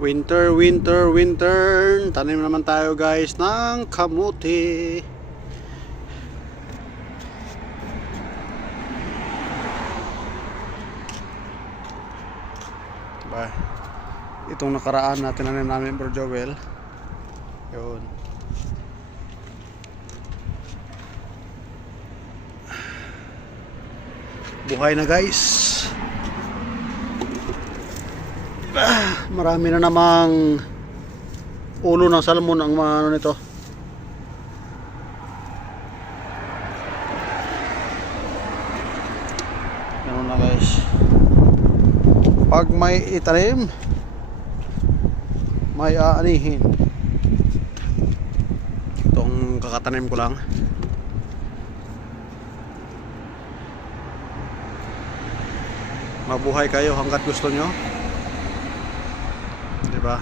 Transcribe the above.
Winter, winter, winter. Tanim naman tayo guys ng kamuti. Diba? Itong nakaraan na tinanim namin Bro Joel. Yun. Buhay na guys. Marami na namang ulo ng salmon ang mga ano nito. Ganun na guys. Pag may itanim, may aanihin. Itong kakatanim ko lang. Mabuhay kayo hanggat gusto nyo. Diba?